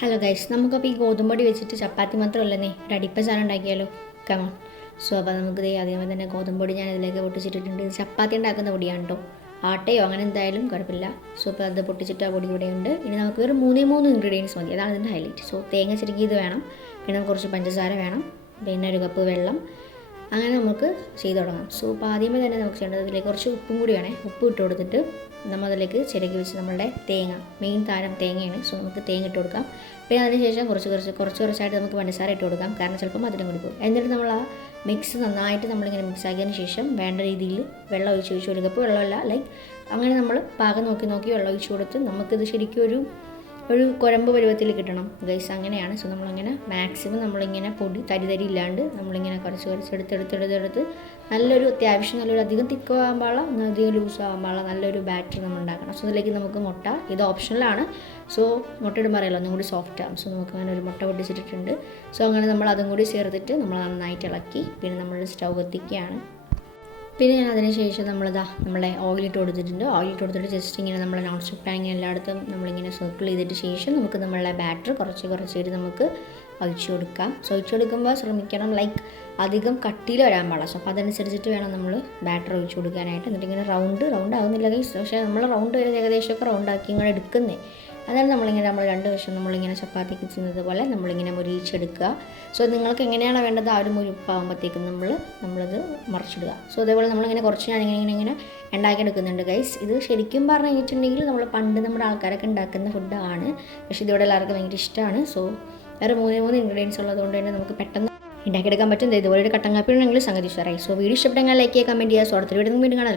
Hello guys, നമുക്കപ്പോൾ ഈ ഗോതമ്പൊടി വെച്ചിട്ട് ചപ്പാത്തി മാത്രമല്ലേ ഒരു അടിപ്പ സാധനം ഉണ്ടാക്കിയാലോ? കമോൺ. സോ അപ്പോൾ നമുക്ക് ആദ്യമേ തന്നെ ഗോതമ്പൊടി ഞാൻ ഇതിലേക്ക് പൊട്ടിച്ചിട്ടിട്ടുണ്ട്. ഇത് ചപ്പാത്തി ഉണ്ടാക്കുന്ന പൊടിയാണ് കേട്ടോ, ആട്ടയോ അങ്ങനെ എന്തായാലും കുഴപ്പമില്ല. സോ അപ്പോൾ അത് പൊട്ടിച്ചിട്ട് ആ പൊടി ഇവിടെയുണ്ട്. ഇനി നമുക്ക് ഒരു മൂന്ന് ഇൻഗ്രീഡിയൻസ് മതി, അതാണ് ഇതിൻ്റെ ഹൈലൈറ്റ്. സോ തേങ്ങ ചിരകിയത് വേണം, പിന്നെ നമുക്ക് കുറച്ച് പഞ്ചസാര വേണം, പിന്നെ ഒരു കപ്പ് വെള്ളം. അങ്ങനെ നമുക്ക് ചെയ്ത് തുടങ്ങാം. സോ അപ്പോൾ ആദ്യമേ തന്നെ നമുക്ക് ചെയ്യേണ്ടത് ഇതിലേക്ക് കുറച്ച് ഉപ്പും കൂടി വേണേ. ഉപ്പ് ഇട്ട് കൊടുത്തിട്ട് നമ്മൾ അതിലേക്ക് ചിരകി വെച്ച് നമ്മളുടെ തേങ്ങ, മെയിൻ താരം തേങ്ങയാണ്. സോ നമുക്ക് തേങ്ങ ഇട്ട് കൊടുക്കാം. പിന്നെ അതിനുശേഷം കുറച്ചായിട്ട് നമുക്ക് പഞ്ചസാര ഇട്ട് കൊടുക്കാം, കാരണം ചിലപ്പോൾ മധുരം കൂടി പോകും. എന്നിട്ട് നമ്മൾ ആ മിക്സ് നന്നായിട്ട് നമ്മളിങ്ങനെ മിക്സ് ആക്കിയതിന് ശേഷം വേണ്ട രീതിയിൽ വെള്ളം ഒഴിച്ച് ഒരു കപ്പ് വെള്ളമല്ല, ലൈക്ക് അങ്ങനെ നമ്മൾ പാകം നോക്കി വെള്ളം ഒഴിച്ച് കൊടുത്ത് നമുക്കിത് ശരിക്കും ഒരു കുഴമ്പ് പരുവത്തിൽ കിട്ടണം ഗൈസ്, അങ്ങനെയാണ്. സോ നമ്മളങ്ങനെ മാക്സിമം നമ്മളിങ്ങനെ പൊടി തരി ഇല്ലാണ്ട് നമ്മളിങ്ങനെ കുറച്ച് എടുത്ത് നല്ലൊരു അത്യാവശ്യം നല്ലൊരു അധികം തിക്കാകാൻ പാടില്ല, അധികം ലൂസ് ആകാൻ പാടില്ല, നല്ലൊരു ബാറ്റർ നമ്മൾ ഉണ്ടാക്കണം. സോ ഇതിലേക്ക് നമുക്ക് മുട്ട, ഇത് ഓപ്ഷണലാണ്. സോ മുട്ട ഇടുമ്പോൾ അറിയാലോ ഒന്നും കൂടി സോഫ്റ്റ് ആകും. സോ നമുക്ക് അങ്ങനെ ഒരു മുട്ട പൊട്ടിച്ചിട്ടുണ്ട്. സോ അങ്ങനെ നമ്മൾ അതും കൂടി ചേർത്തിട്ട് നമ്മൾ നന്നായിട്ട് ഇളക്കി പിന്നെ നമ്മൾ സ്റ്റൗ കത്തിക്കുകയാണ്. പിന്നെ ഞാൻ അതിന് ശേഷം നമ്മളെ ഓയിലിട്ട് കൊടുത്തിട്ടുണ്ട്. ഓയിലിട്ട് കൊടുത്തിട്ട് ജസ്റ്റ് ഇങ്ങനെ നമ്മൾ നോൺ സ്റ്റിക്ക് പാൻ ഇങ്ങനെ എല്ലായിടത്തും നമ്മളിങ്ങനെ സർക്കിൾ ചെയ്തിട്ട് ശേഷം നമുക്ക് നമ്മളെ ബാറ്റർ കുറച്ചായിട്ട് നമുക്ക് ഒഴിച്ച് കൊടുക്കാം. സോ ഒഴിച്ച് കൊടുക്കുമ്പോൾ ശ്രമിക്കണം ലൈക്ക് അധികം കട്ടിയിൽ വരാൻ പാടില്ല. സോ അപ്പോൾ അതനുസരിച്ചിട്ട് വേണം നമ്മൾ ബാറ്റർ ഒഴിച്ച് കൊടുക്കാനായിട്ട്. എന്നിട്ട് ഇങ്ങനെ റൗണ്ട് ആകുന്നില്ല ഗൈസ്, പക്ഷേ നമ്മൾ റൗണ്ട് വരെ ഏകദേശമൊക്കെ റൗണ്ടാക്കി ഇങ്ങനെ എടുക്കുന്നത്. അതാണ് നമ്മൾ രണ്ട് വശം നമ്മളിങ്ങനെ ചപ്പാത്തിക്ക് ചെയ്യുന്നത് പോലെ നമ്മളിങ്ങനെ മുരിച്ചെടുക്കുക. സോ നിങ്ങൾക്ക് എങ്ങനെയാണ് വേണ്ടത് ആ ഒരു മുരിപ്പാകുമ്പോഴത്തേക്കും നമ്മളത് മറിച്ചിടുക. സോ അതേപോലെ നമ്മളിങ്ങനെ കുറച്ച് ഞാനിങ്ങനെ ഉണ്ടാക്കിയെടുക്കുന്നുണ്ട് ഗൈസ്. ഇത് ശരിക്കും പറഞ്ഞു കഴിഞ്ഞിട്ടുണ്ടെങ്കിൽ പണ്ട് നമ്മുടെ ആൾക്കാരൊക്കെ ഉണ്ടാക്കുന്ന ഫുഡാണ്, പക്ഷേ ഇതിവിടെ എല്ലാവർക്കും ഭയങ്കര ഇഷ്ടമാണ്. സോ വേറെ മൂന്ന് ഇൻഗ്രീഡിയൻസ് ഉള്ളതുകൊണ്ട് തന്നെ നമുക്ക് പെട്ടെന്ന് ഉണ്ടാക്കിയെടുക്കാൻ പറ്റും. ഇതുപോലെ ഒരു കട്ടൻ കാപ്പി ഉണ്ടെങ്കിൽ സംഗതി ഉഷാറായി. സോ വീഡിയോ ഇഷ്ടപ്പെട്ടെങ്കിൽ ലൈക്ക് ചെയ്യുക, കമൻറ്റ് ചെയ്യുക. സോ അടുത്തൊരു വീഡിയോ കാണാൻ.